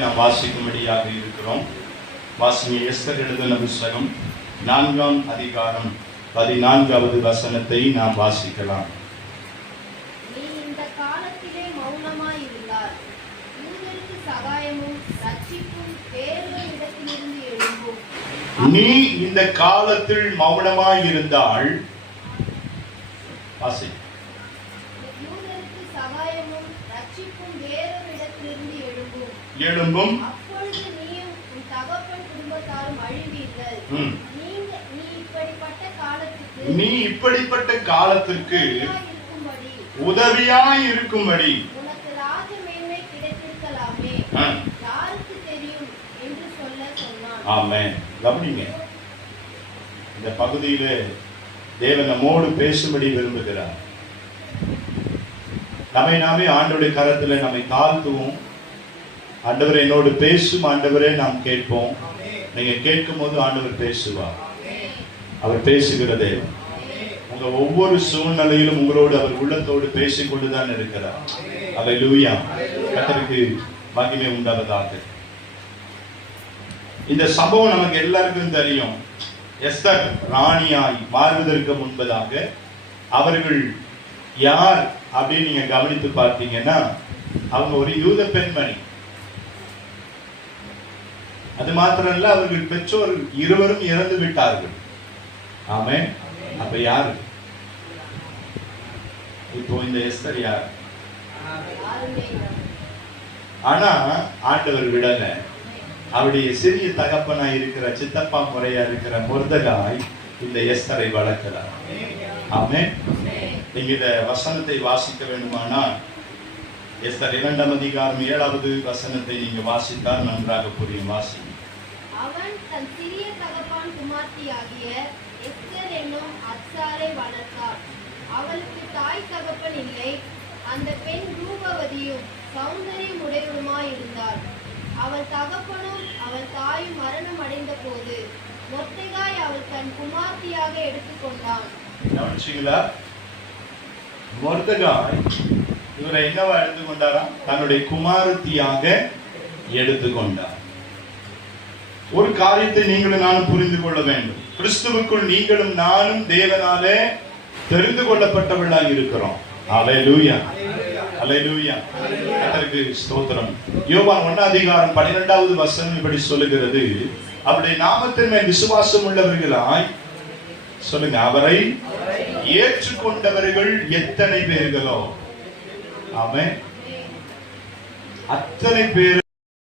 நாம் வாசிக்கும்படியாக இருக்கிறோம். வாசிங்க. எஸ்தர் எழுதின புத்தகம் 4ஆம் அதிகாரம் 14வது வசனத்தை நாம் வாசிக்கலாம். நீ இந்த காலத்திலே மௌனமாய் இருந்தால் யூதருக்கு சகாயமும் ரட்சிப்பும் வேறொரு இடத்திலிருந்து எழும்பும். நீ இந்த காலத்தில் மௌனமாய் இருந்தால் வாசி. யூதருக்கு சகாயமும் ரட்சிப்பும் வேறொரு இடத்திலிருந்து எழும்பும். அப்பொழுது நீயும் உன் தகப்பன் குடும்பத்தாரும் அழிவீர்கள். நீ இப்படிப்பட்ட காலத்திற்கு உதவியாய் இருக்கும்படி உனக்கு ராஜ மேன்மை கிடைத்திருக்கலாமே, யாருக்கு தெரியும் என்று சொன்னான். ஆமென். கவனிங்க, இந்த பகுதியிலே தேவன் நம்மோடு பேசும்படி விரும்புகிறார். நம்மை நாமே ஆண்டவருடைய கரத்தில் நம்மை தாழ்த்துவோம். ஆண்டவரே என்னோடு பேசும், ஆண்டவரே நாம் கேட்போம். நீங்க கேட்கும் போது ஆண்டவர் பேசுவார். அவர் பேசுகிற தேவன். உங்க ஒவ்வொரு சூழ்நிலையிலும் உங்களோடு அவர் உள்ளத்தோடு பேசிக்கொண்டுதான் இருக்கிறார். அல்லேலூயா. கர்த்தருக்கு மகிமை உண்டாவதாக. இந்த சம்பவம் நமக்கு எல்லாருக்கும் தெரியும். எஸ்தர் ராணியாய் மாறுவதற்கு முன்பதாக அவர்கள் யார் அப்படின்னு நீங்க கவனித்து பார்த்தீங்கன்னா, அவங்க ஒரு யூத பெண்மணி. அது மாத்திரமல்ல, அவர்கள் பெற்றோர் இருவரும் இறந்து விட்டார்கள். ஆமென். அப்ப யாரு இப்போ இந்த எஸ்தர் யார்? ஆனா ஆண்டவர் விடல. அவருடைய சிறிய தகப்பனா இருக்கிற சித்தப்பா முறையா இருக்கிற மொர்தெகாய் இந்த எஸ்தரை வளர்க்கிறார். ஆமென். நீங்க இந்த வசனத்தை வாசிக்க வேண்டுமானால் எஸ்தர் 2ஆம் அதிகாரம் 7வது வசனத்தை நீங்க வாசித்தால் நன்றாக புரியும். வாசி. அவன் தன் சிறிய தகப்பான் குமார்த்தியாகிய எஸ்தர் என்னும் அத்சாரை வளர்த்தார். அவளுக்கு தாய் தகப்பன் இல்லை. அந்த பெண் ரூபவதியும் சௌந்தரியம் உடையவளுமாய் இருந்தாள். அவள் தகப்பனும் அவள் தாயும் மரணம் அடைந்த போது மொர்தெகாய் அவள் தன் குமார்த்தியாக எடுத்துக்கொண்டான். கவனிச்சீங்களா? மொர்தெகாய் இவரை என்னவா எடுத்துக்கொண்டாரா? தன்னுடைய குமாரத்தியாக எடுத்துக்கொண்டார். ஒரு காரியத்தை நீங்களும் நானும் புரிந்து கொள்ள வேண்டும். கிறிஸ்துவுக்குள் நீங்களும் நானும் தேவனாலே தெரிந்து கொள்ளப்பட்டவர்களாக இருக்கிறோம். அல்லேலூயா, அல்லேலூயா. கர்த்தருக்கு ஸ்தோத்திரம். யோவான் 1ஆம் அதிகாரம் 12வது வசனம் இப்படி சொல்லுகிறது, அவருடைய நாமத்தின் மேல் விசுவாசம் உள்ளவர்களாய் சொல்லுங்க, அவரை ஏற்றுக்கொண்டவர்கள் எத்தனை பேர்களோ, ஆமென், அத்தனை பேர்